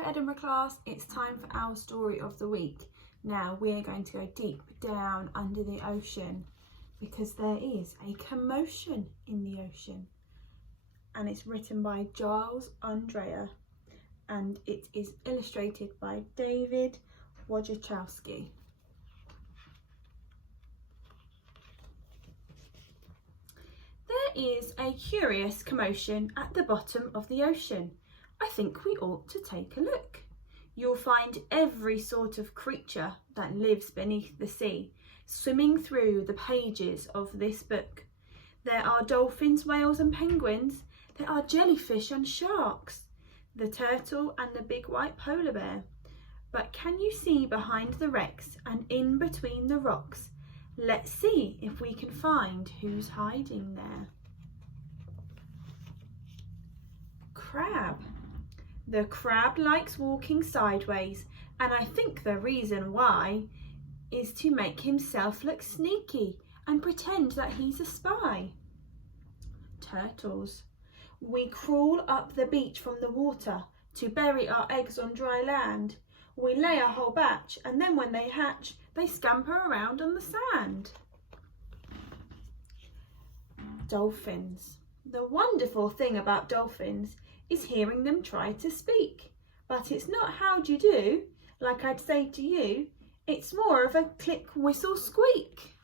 Hello Edinburgh class, it's time for our story of the week. Now we are going to go deep down under the ocean because there is a commotion in the ocean, and it's written by Giles Andrea and it is illustrated by David Wojciechowski. There is a curious commotion at the bottom of the ocean. I think we ought to take a look. You'll find every sort of creature that lives beneath the sea swimming through the pages of this book. There are dolphins, whales and penguins. There are jellyfish and sharks, the turtle and the big white polar bear. But can you see behind the wrecks and in between the rocks? Let's see if we can find who's hiding there. Crab. The crab likes walking sideways, and I think the reason why is to make himself look sneaky and pretend that he's a spy. Turtles. We crawl up the beach from the water to bury our eggs on dry land. We lay a whole batch, and then when they hatch, they scamper around on the sand. Dolphins. The wonderful thing about dolphins is hearing them try to speak. But it's not how do you do, like I'd say to you, it's more of a click, whistle, squeak.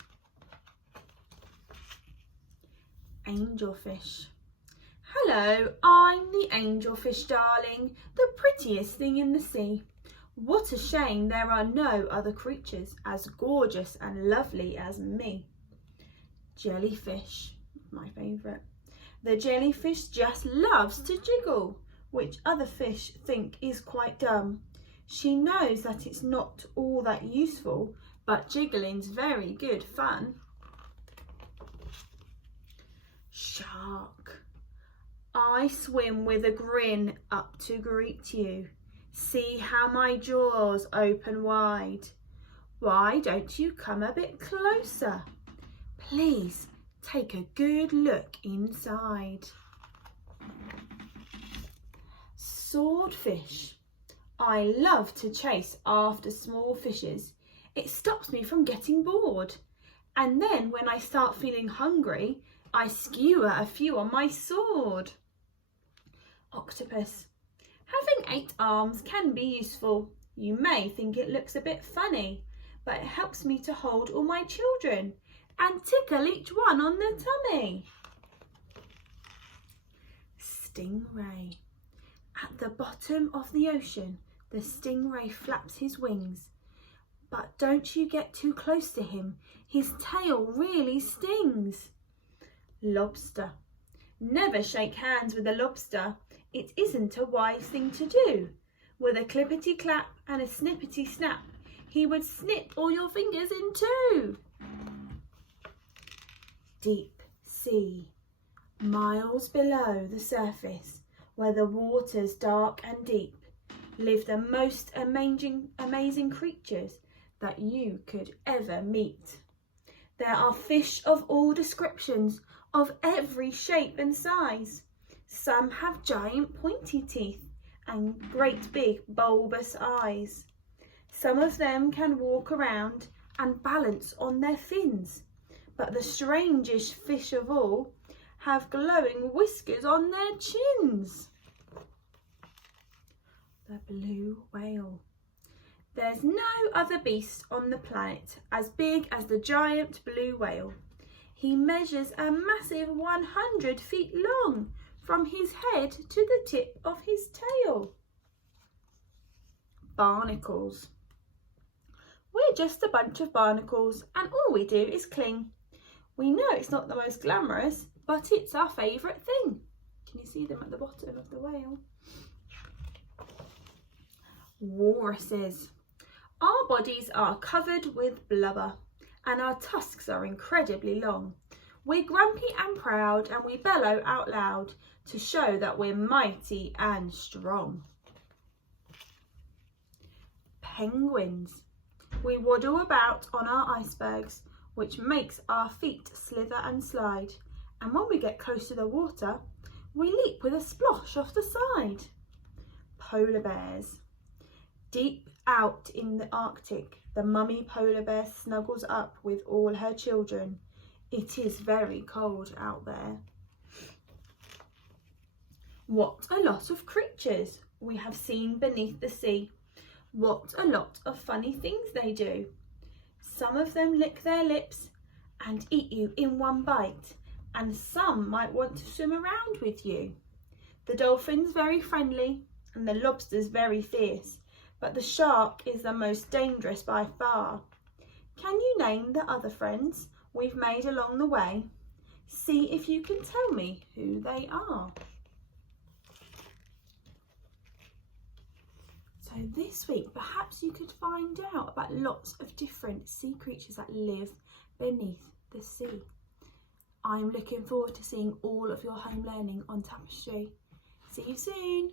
Angelfish. Hello, I'm the angelfish, darling, the prettiest thing in the sea. What a shame there are no other creatures as gorgeous and lovely as me. Jellyfish, my favourite. The jellyfish just loves to jiggle, which other fish think is quite dumb. She knows that it's not all that useful, but jiggling's very good fun. Shark. I swim with a grin up to greet you. See how my jaws open wide. Why don't you come a bit closer? Please take a good look inside. Swordfish. I love to chase after small fishes. It stops me from getting bored. And then when I start feeling hungry, I skewer a few on my sword. Octopus. Having 8 arms can be useful. You may think it looks a bit funny, but it helps me to hold all my children and tickle each one on the tummy. Stingray. At the bottom of the ocean, the stingray flaps his wings. But don't you get too close to him. His tail really stings. Lobster. Never shake hands with a lobster. It isn't a wise thing to do. With a clippity clap and a snippety snap, he would snip all your fingers in two. Deep sea. Miles below the surface, where the water's dark and deep, live the most amazing creatures that you could ever meet. There are fish of all descriptions, of every shape and size. Some have giant pointy teeth and great big bulbous eyes. Some of them can walk around and balance on their fins. But the strangest fish of all have glowing whiskers on their chins. The blue whale. There's no other beast on the planet as big as the giant blue whale. He measures a massive 100 feet long from his head to the tip of his tail. Barnacles. We're just a bunch of barnacles and all we do is cling. We know it's not the most glamorous, but it's our favourite thing. Can you see them at the bottom of the whale? Walruses. Our bodies are covered with blubber and our tusks are incredibly long. We're grumpy and proud and we bellow out loud to show that we're mighty and strong. Penguins. We waddle about on our icebergs, which makes our feet slither and slide. And when we get close to the water, we leap with a splosh off the side. Polar bears. Deep out in the Arctic, the mummy polar bear snuggles up with all her children. It is very cold out there. What a lot of creatures we have seen beneath the sea. What a lot of funny things they do. Some of them lick their lips and eat you in one bite, and some might want to swim around with you. The dolphin's very friendly and the lobster's very fierce, but the shark is the most dangerous by far. Can you name the other friends we've made along the way? See if you can tell me who they are. So this week, perhaps you could find out about lots of different sea creatures that live beneath the sea. I'm looking forward to seeing all of your home learning on Tapestry. See you soon.